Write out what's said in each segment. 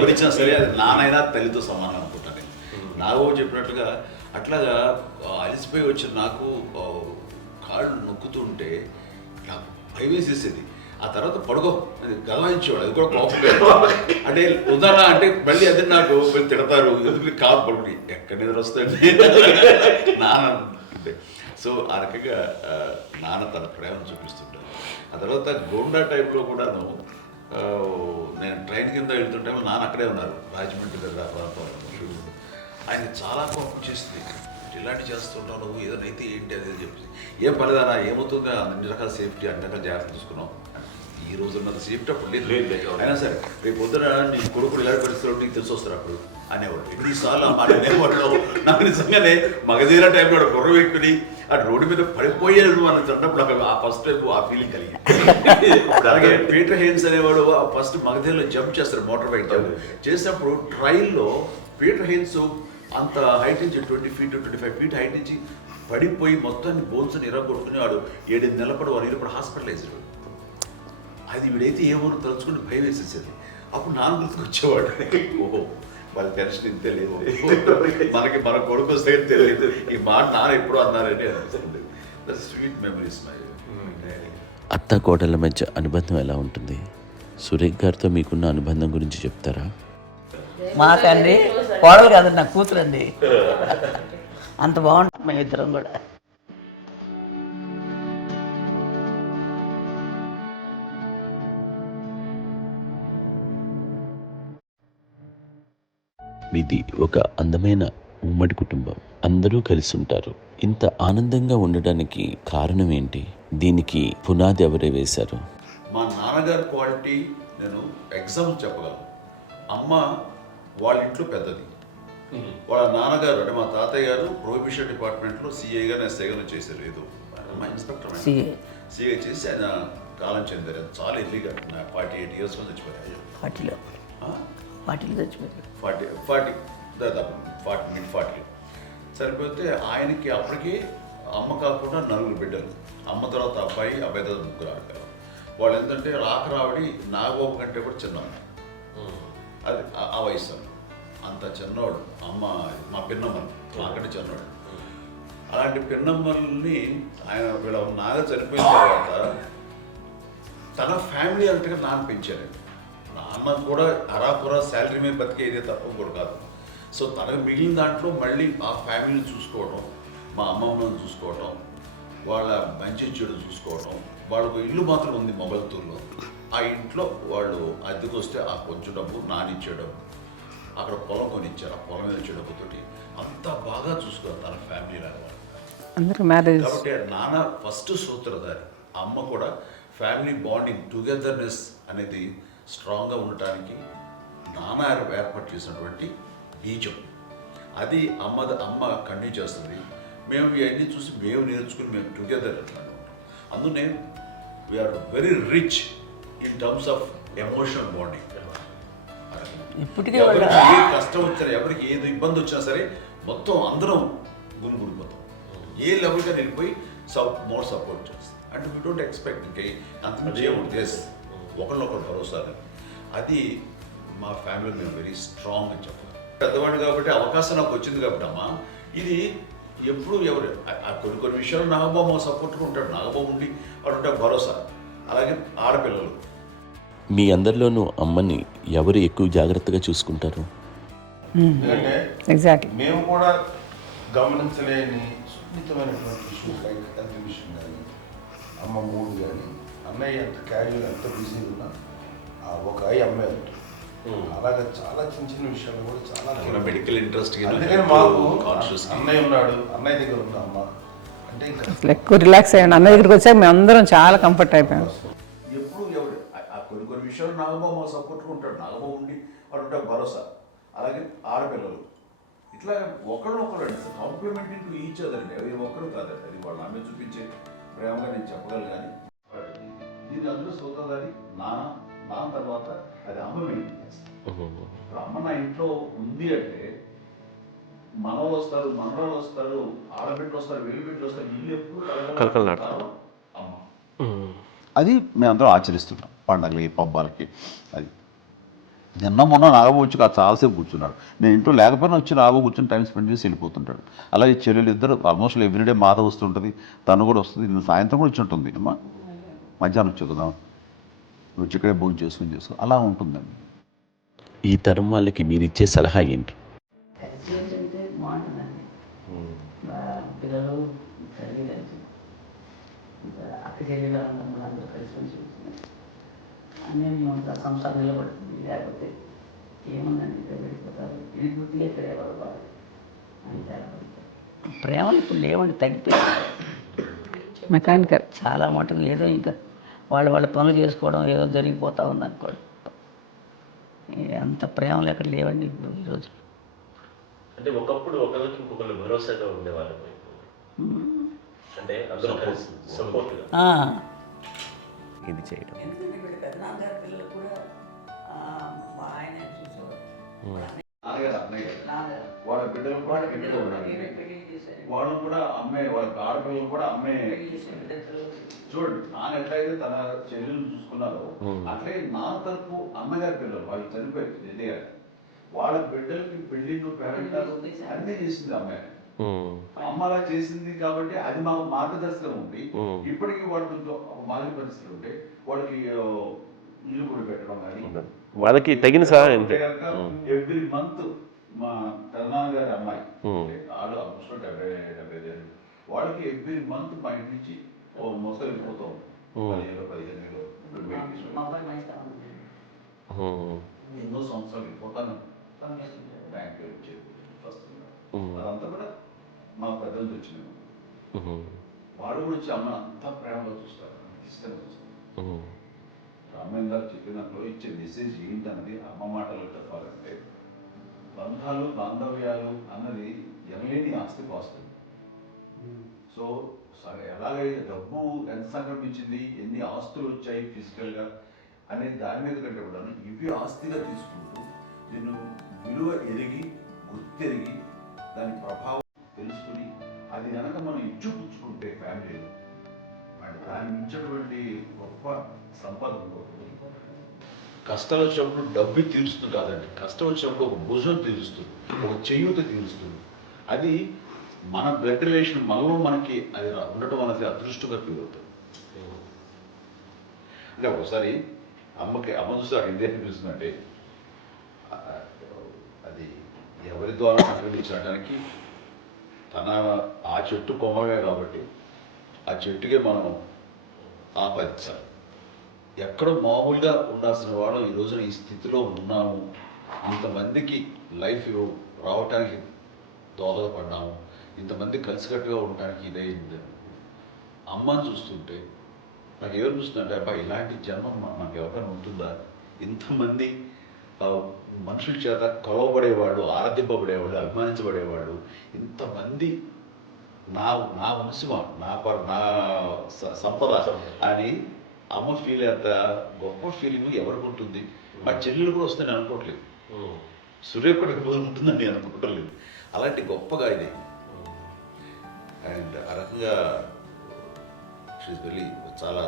ఎవరిచ్చినా సరే అది నానైనా తల్లితో సమానం అనుకుంటాను నేను. నాగబాబు చెప్పినట్లుగా అట్లాగా ఆ, అలసిపోయి వచ్చిన నాకు కాళ్ళు నొక్కుతుంటే నాకు భయం వేసేసేది. ఆ తర్వాత పడుకో అది గమనించేవాడు అది కూడా కోపం అంటే ఉదాహరణ అంటే మళ్ళీ అది నాకు మళ్ళీ తిడతారు ఎందుకు కాదు పడుకుని ఎక్కడ నిద్ర వస్తాయి నాన్న సో ఆ రకంగా నాన్న తన ప్రేమను చూపిస్తుంటారు ఆ తర్వాత గోండా టైప్లో కూడాను ఆ, నేను ట్రైన్ కింద వెళ్తుంటే నాన్న అక్కడే ఉన్నారు రాజమండ్రి దగ్గర ప్రాంతంలో ఆయన చాలా కోపం చేస్తుంది ఇలాంటి చేస్తుంటావు నువ్వు ఏదైనా అయితే ఏంటి అది అని చెప్పి ఏం పర్లేదన్నా ఏమవుతుందో అన్ని రకాల సేఫ్టీ అన్ని రకాల జాగ్రత్త తీసుకున్నావు ఈ రోజు ఉన్నంత సేఫ్టీ అప్పుడు లేదు. అయినా సరే రేపు పొద్దున నీ కొడుకులు ఇలాంటి పరిస్థితులు నీకు తెలిసి వస్తారు అప్పుడు? అనేవాడు. ఎన్నిసార్లు ఆ మాట అనేవాడు నాకు నిజంగానే మగధీర టైంలో గుర్ర వ్యక్తుని ఆ రోడ్డు మీద పడిపోయాడు అని అన్నప్పుడు నాకు ఆ ఫస్ట్ టైం ఆ ఫీలింగ్ కలిగింది. అలాగే పీటర్ హెయిన్స్ అనేవాడు ఆ ఫస్ట్ మగధీరలో జంప్ చేస్తారు మోటార్ బైక్ చేసినప్పుడు ట్రైల్లో పీటర్ హెయిన్స్ అంత హైట్ నుంచి twenty feet twenty five feet height నుంచి పడిపోయి మొత్తాన్ని బోన్స్ ఇరగొట్టుకుని వాడు ఏడు నెలపడు వాడు ఇప్పుడు హాస్పిటలైజ్డ్ అది వీడైతే ఏమో తలుచుకుని భయం వేసేసేది. అప్పుడు నాన్న గుర్తుకు వచ్చేవాడు. ఓహో వాళ్ళ టెన్షన్ ఇంత తెలియదు. మనకి మన కొడుకు వస్తే తెలియదు. ఈ మాట నాన్న ఎప్పుడు అన్నారని అనిపిస్తుంది స్వీట్ మెమరీస్ మై అత్త కోడళ్ళ మధ్య అనుబంధం ఎలా ఉంటుంది? సురేఖ్ గారితో మీకున్న అనుబంధం గురించి చెప్తారా? మా తండ్రి కోడలు కాదు నా కూతురండి. అంత బాగుంటుంది మేము ఇద్దరం కూడా. మీది ఒక అందమైన ఉమ్మడి కుటుంబం. అందరూ కలిసి ఉంటారు ఇంత ఆనందంగా ఉండడానికి కారణం ఏంటి దీనికి పునాది ఎవరే వేశారు? మా నాన్నగారి క్వాలిటీ నేను ఎగ్జాంపుల్ చెప్పగలను. అమ్మ వాళ్ళ ఇంట్లో పెద్దది. వాళ్ళ నాన్నగారు అంటే మా తాతయ్య గారు ప్రొహిబిషన్ డిపార్ట్మెంట్లో సిఐగా ఎస్ఐగా చేశారు. ఏదో మా ఇన్స్పెక్టర్. సిఐ చేసి ఆయన కాలం చెందారు. చాలా ఎర్లీగా. ఫార్టీ ఎయిట్ ఇయర్స్లో చచ్చిపోయారు. చచ్చిపోయారు. ఫార్టీ ఫార్టీ దాదాపు ఫార్టీ మిడ్ ఫార్టీ. సరిపోతే ఆయనకి అప్పటికి అమ్మ కాకుండా నలుగురు బిడ్డలు. అమ్మ తర్వాత అబ్బాయి అబ్బాయి తర్వాత ముగ్గురు ఆడతారు వాళ్ళు ఏంటంటే రాక రావడి నాగబాబు కంటే కూడా చిన్నమ్మ అది ఆ- వయసు అంత చిన్నవాడు. అమ్మ మా పిన్నమ్మని నాకంటే చిన్నవాడు. అలాంటి పిన్నమ్మల్ని ఆయన వీళ్ళ నాగ చనిపోయిన తర్వాత తన ఫ్యామిలీ అంతగా నాన్న పెంచారు నాన్న కూడా అరాపురా శాలరీ మీద బతికేదే తప్ప కూడా కాదు సో తనకు మిగిలిన దాంట్లో మళ్ళీ ఆ ఫ్యామిలీని చూసుకోవడం మా అమ్మమ్మని చూసుకోవడం వాళ్ళ మంచి చెడు చూసుకోవడం వాళ్ళకు ఇల్లు మాత్రం ఉంది మొబైల్తూరులో ఆ ఇంట్లో వాళ్ళు అద్దెకు వస్తే ఆ కొంచెం డబ్బు నానిచ్చే డబ్బు అక్కడ పొలం కొనిచ్చారు ఆ పొలం వచ్చే డబ్బుతోటి అంతా బాగా చూసుకోరు తన ఫ్యామిలీ వాళ్ళు. కాబట్టి నాన్న ఫస్ట్ సూత్రధారి అమ్మ కూడా ఫ్యామిలీ బాండింగ్ టుగెదర్నెస్ అనేది స్ట్రాంగ్గా ఉండటానికి నాన్న ఏర్- ఏర్పాటు చేసినటువంటి బీజం. అది అమ్మ అమ్మ కంటిన్యూ చేస్తుంది. మేము ఇవన్నీ చూసి మేము నేర్చుకుని మేము టుగెదర్ అట్లా ఉంటాం. అందునే we're very rich in terms of emotional bonding ఇప్పటికే ఏ కష్టం వచ్చినా ఎవరికి ఏది ఇబ్బంది వచ్చినా సరే మొత్తం అందరం గుమిగూడిపోతాం. ఏ లెవెల్గా వెళ్ళిపోయి సప్ మోర్ సపోర్ట్ చేస్తాం అండ్ వీ డోంట్ ఎక్స్పెక్ట్ ఇంకా అంతకుమించి ఏముంది? ఒకరినొకరు భరోసా అది మా ఫ్యామిలీ మేము వెరీ స్ట్రాంగ్ అని చెప్పాలి. పెద్దవాడు కాబట్టి అవకాశం నాకు వచ్చింది కాబట్టి అమ్మా ఇది ఎప్పుడు ఎవరు కొన్ని కొన్ని విషయాలు నాగబాబు సపోర్ట్గా ఉంటాడు. నాగబాబు ఉండి వాడు భరోసా. అలాగే ఆడపిల్లలు. మీ అందరిలోనూ అమ్మని ఎవరు ఎక్కువ జాగ్రత్తగా చూసుకుంటారు? ఎగ్జాక్ట్లీ మేము కూడా గమనించలేని సున్నితమైనటువంటి ఇష్యూస్ లైక్ హెల్త్ విషయం కానీ అమ్మ మూడు కానీ అన్నయ్య ఎంత క్యాజువల్ ఎంత బిజీ ఉన్నా ఆ ఒక ఐ అమ్మాయి ఉంటుంది అలాగే చాలా చిన్న చిన్న విషయాలు కూడా చాలా మెడికల్ ఇంట్రెస్ట్ అందుకని మాకు కాన్షియస్ అన్నయ్య ఉన్నాడు అన్నయ్య దగ్గర ఉంది అమ్మ. అంటే ఇంకా ఎక్కువ రిలాక్స్ అయ్యండి అన్న దగ్గరికి వచ్చాక మేము అందరం చాలా కంఫర్ట్ అయిపోయాం. ఎప్పుడు ఎవరు కొన్ని కొన్ని విషయాలు నాగబాబు సపోర్ట్గా ఉంటాడు. నాగబాబు ఉండి వాడు ఉంటాడు భరోసా. అలాగే ఆడపిల్లలు. ఇట్లా ఒకళ్ళొకరు అండి. కాంప్లిమెంటింగ్ టు ఈచ్ అదర్ అండి. అవి ఒక్కరు కాదండి. అది వాళ్ళ ఆమె చూపించే ప్రేమగా నేను చెప్పగలను కానీ దీని అందరూ సోదరి నాన్న నాన్న తర్వాత అది అమ్మ మెయింటైన్ ఇప్పుడు అమ్మ నా ఇంట్లో ఉంది అంటే మనవలు వస్తారు మనవలు వస్తారు ఆడబిడ్డలు వస్తారు వెల్లి బిడ్డలు వస్తారు ఇల్లు ఎప్పుడు అమ్మ. అది మేమందరం ఆచరిస్తున్నాం పండగలకి పబ్బాలకి. అది నిన్న మొన్న నాగబాబు వచ్చి కాదు చాలాసేపు కూర్చున్నాడు నేను ఇంట్లో లేకపోయినా వచ్చి నాగబాబు కూర్చొని టైం స్పెండ్ చేసి వెళ్ళిపోతుంటాడు. అలాగే చెల్లెలు ఇద్దరు ఆల్మోస్ట్ ఎవ్రీడే మాత వస్తుంటుంది తను కూడా వస్తుంది నిన్న సాయంత్రం కూడా వచ్చి ఉంటుంది. అమ్మా మధ్యాహ్నం కదా నువ్వు వచ్చి ఇక్కడే భోజనం చేసుకుని చేసుకో. అలా ఉంటుందండి. ఈ తరం వాళ్ళకి మీరు ఇచ్చే సలహా ఏంటి? నిలబడుతుంది. లేకపోతే ఏముందండి? ఇక్కడ వెళ్ళిపోతారు. ఇది గుర్తుగా ఇక్కడ ఎవరు అంతే ప్రేమలు ఇప్పుడు లేవండి తగ్గిపోయాయి మెకానికల్. చాలా మటుకు ఏదో ఇంకా వాళ్ళు వాళ్ళ పనులు చేసుకోవడం ఏదో జరిగిపోతూ ఉంది అనుకోండి. అంత ప్రేమలు ఎక్కడ లేవండి ఇప్పుడు ఈరోజు అంటే ఒకప్పుడు ఒకరికి ఇంకొకరు భరోసాగా ఉండేవాళ్ళు అంటే. ఇది చేయడం. వీళ్ళ పిల్లలు కూడా బిడ్డలు కూడా వాళ్ళ ఉన్నారు. కూడా అమ్మాయి వాళ్ళ ఆడపిల్లలు కూడా అమ్మాయి బిడ్డలు. చూడండి నాన్న ఎట్లయితే తన చెల్లెలు చూసుకున్నారో అట్లే నాన్న తరపు అమ్మగారి పిల్లలు వాళ్ళు చనిపోయారు జల్లి గారు. వాళ్ళ బిడ్డలకి పెళ్ళిళ్ళు పేరెంటాలు అన్నీ చేసింది అమ్మాయి. అమ్మ అలా చేసింది కాబట్టి అది మాకు మార్గదర్శకం ఉంది. ఇప్పటికీ వాళ్ళు కొంచెం మాదిరి పరిస్థితులు ఉంటే వాళ్ళకి ఇల్లు కూడా పెట్టడం కానీ వాళ్ళకి తగిన సహాయం ఎవ్రీ మంత్ మా పెదనాన్న గారి అమ్మాయి ఆడు ఆల్మోస్ట్ డెబ్బై డెబ్బై వాళ్ళకి ఎవ్రీ మంత్ మా ఇంటి నుంచి ఓ మొత్తం వెళ్ళిపోతాం పదిహేను పదిహేను వేలు మా అబ్బాయి మంచిగా ఉంది. ఎన్నో సంవత్సరాలు పంపిస్తుంది. బ్యాంక్ వచ్చేది వస్తుంది అదంతా కూడా మా పెద్దలు వచ్చినాము వాళ్ళు కూడా వచ్చి అమ్మ అంతా ప్రేమగా చూస్తారు ఇష్టంగా చూస్తారు రామేందర్ చెప్పినట్లు ఇచ్చే మెసేజ్ ఏంటన్నది అమ్మ మాటలో చెప్పాలంటే బంధాలు బాంధవ్యాలు అన్నది ఎనలేని ఆస్తి పాస్తుంది స- ఎలాగైతే డబ్బు ఎంత సంక్రమించింది ఎన్ని ఆస్తులు వచ్చాయి ఫిజికల్గా అనే దాని మీద కంటే కూడా ఇవి ఆస్తిగా తీసుకుంటూ నేను విలువ ఎరిగి గుర్తెరిగి దాని ప్రభావం తెలుసుకుని అది కనుక మనం ఇచ్చిపుచ్చుకుంటే ఫ్యామిలీలో అండ్ దాన్ని మించినటువంటి గొప్ప సంపద కష్టాలు వచ్చినప్పుడు డబ్బు తీరుస్తుంది కాదండి. కష్టం వచ్చినప్పుడు ఒక భుజం తీరుస్తుంది ఒక చేయూత తీరుస్తుంది. అది మన బ్లడ్ రిలేషన్ మనలో మనకి అది ఉండటం అనేది అదృష్టంగా ఫీల్ అవుతుంది అంటే ఒకసారి అమ్మకి అమ్మ చూస్తే అడిగింది అనిపిస్తుందంటే అది ఎవరి ద్వారా సంక్రమించడానికి తన ఆ చెట్టు కొమ్మగా కాబట్టి ఆ చెట్టుకే మనం ఆపాదించాలి. ఎక్కడో మామూలుగా ఉండాల్సిన వాళ్ళు ఈ రోజున ఈ స్థితిలో ఉన్నాము ఇంతమందికి లైఫ్ రావటానికి దోహదపడ్డాము ఇంతమంది కలిసికట్టుగా ఉండటానికి ఇదైంది. అమ్మని చూస్తుంటే నాకు ఎవరు చూస్తుందంటే అబ్బా ఇలాంటి జన్మం మనకు ఎవరైనా ఉంటుందా? ఇంతమంది మనుషుల చేత కొలవబడేవాడు ఆరాధింపబడేవాడు అభిమానించబడేవాడు ఇంతమంది నా నా వంశమా నా పర- నా సంపద అని అమ్మ ఫీల్ అంత గొప్ప ఫీలింగ్ ఎవరికి ఉంటుంది? మా చెల్లెలు కూడా వస్తే నేను అనుకోవట్లేదు. సూర్యకుడికి బదులు ఉంటుందని నేను అనుకోవటం లేదు అలాంటి గొప్పగా ఇది. అండ్ ఆ రకంగా షీస్ వెరీ చాలా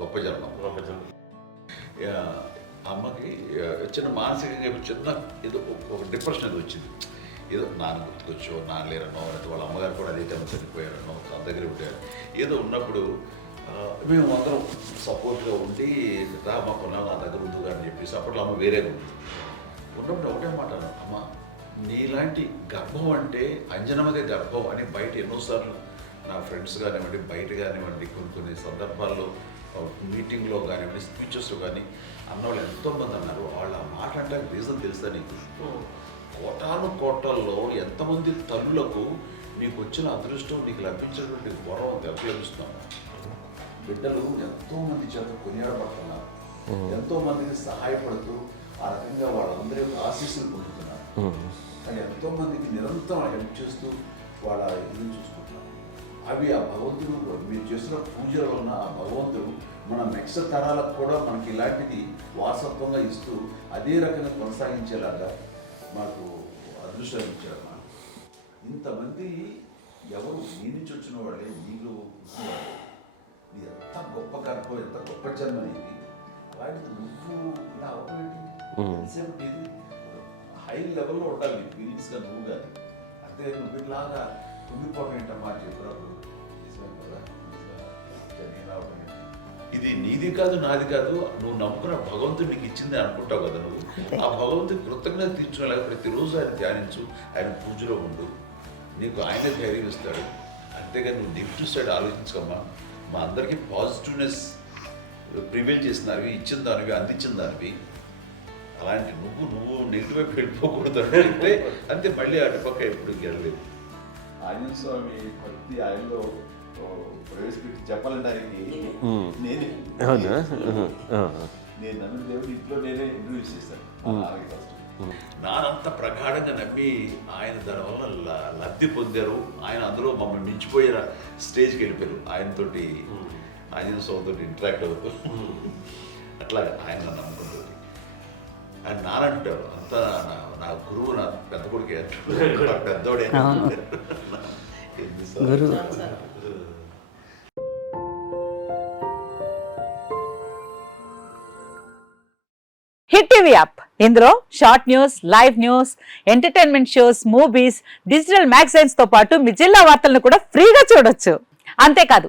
గొప్ప జన్మం యా, అమ్మకి యా, చిన్న మానసికంగా చిన్న ఏదో ఒక- డిప్రెషన్ అది వచ్చింది. ఏదో నాన్న గుర్తుకొచ్చో నాన్న లేరనో లేకపోతే వాళ్ళ అమ్మగారు కూడా అదే టైం చనిపోయారనో తన దగ్గర ఉంటారు ఏదో ఉన్నప్పుడు మేము అందరం సపోర్ట్గా ఉండి రా మా కొన్నాళ్ళు నా దగ్గర ఉండు అని చెప్పేసి అప్పట్లో అమ్మ వేరేగా ఉంది ఉన్నప్పుడు ఒకటే మాట అమ్మ నీలాంటి గర్భం అంటే అంజనమదే గర్భం అని బయట ఎన్నోసార్లు నా ఫ్రెండ్స్ కానివ్వండి బయట కానివ్వండి కొన్ని కొన్ని సందర్భాల్లో మీటింగ్లో కానివ్వండి స్పీచెస్లో కానీ అన్నవాళ్ళు ఎంతోమంది అన్నారు. వాళ్ళ మాట్లాడడానికి రీజన్ తెలుసా నీకు? కోటాను కోటల్లో ఎంతమంది తల్లులకు నీకు వచ్చిన అదృష్టం నీకు లభించినటువంటి గౌరవం ఎంత లభిస్తున్నావు బిడ్డలు ఎంతో మంది చేత కొనియాడబడుతున్నారు. ఎంతో మందికి సహాయపడుతూ ఆ రకంగా వాళ్ళందరి యొక్క ఆశీస్సులు పొందుతున్నారు. కానీ ఎంతో మందికి నిరంతరం హెల్ప్ చేస్తూ వాళ్ళ ఇది చూసుకుంటున్నారు. అవి ఆ భగవంతుడు మీరు చేస్తున్న పూజలో ఉన్న ఆ భగవంతుడు మన నెక్స్ట్ తరాలకు కూడా మనకి ఇలాంటిది వారసత్వంగా ఇస్తూ అదే రకంగా కొనసాగించేలాగా మాకు అదృష్టం ఇచ్చారు మా ఇంతమంది ఎవరు నీ నుంచి వచ్చిన వాళ్ళే. ఇది ఎంత గొప్ప గర్భం ఎంత గొప్ప జన్మ ఇది. అలాంటిది నువ్వు ఇలా ఎంతసేపు నీది హై లెవెల్లో ఉండాలి ఫీలింగ్స్గా నువ్వు కానీ అంతే నువ్వు ఇట్లాగా కుంగిపోవడం ఏంటమ్మా చెప్పినప్పుడు నిజమే కదా? ఇది నీది కాదు నాది కాదు. నువ్వు నమ్ముకున్న భగవంతుడు నీకు ఇచ్చింది అనుకుంటావు కదా నువ్వు. ఆ భగవంతుడి కృతజ్ఞత తీర్చుకోలేక ప్రతిరోజు ఆయన ధ్యానించు ఆయన పూజలో ఉండు. నీకు ఆయన ధైర్యం ఇస్తాడు. అంతేగా నువ్వు నెగిటివ్ సైడ్ ఆలోచించకమ్మా. మా అందరికీ పాజిటివ్నెస్ ప్రివైల్ చేసినవి ఇచ్చిన దానివి అందించిన దానివి. అలాంటి నువ్వు నువ్వు నెగిటివ్ వైపు వెళ్ళిపోకూడదు అంటే అంతే మళ్ళీ అటుపక్క ఎప్పుడు గెలలేదు ఆంజనేయ స్వామి భక్తి ఆయనలో ప్రవేశపెట్టి చెప్పాలంటే ఆయనకి నేనే. అవునా? నేను. నమ్మిన దేవుడు ఇంట్లో నేనే చేశాను. అలాగే ఫస్ట్ నానంత ప్రగాఢంగా నమ్మి ఆయన దానివల్ల లబ్ధి పొందారు. ఆయన అందులో మమ్మల్ని మించిపోయిన స్టేజ్కి వెళ్ళిపోయారు. ఆయనతోటి ఆంజనేయ స్వామితో ఇంటరాక్ట్ అవుతూ అట్లా ఆయన నన్ను ఆయన నానంటారు అంతా నా గురువు నా పెద్ద కొడుకే. పెద్దోడే. గురువు. Hit TV app. ఇందులో short news live news entertainment shows movies digital మ్యాగజైన్స్తో పాటు మీ జిల్లా వార్తలను కూడా ఫ్రీగా చూడొచ్చు. అంతేకాదు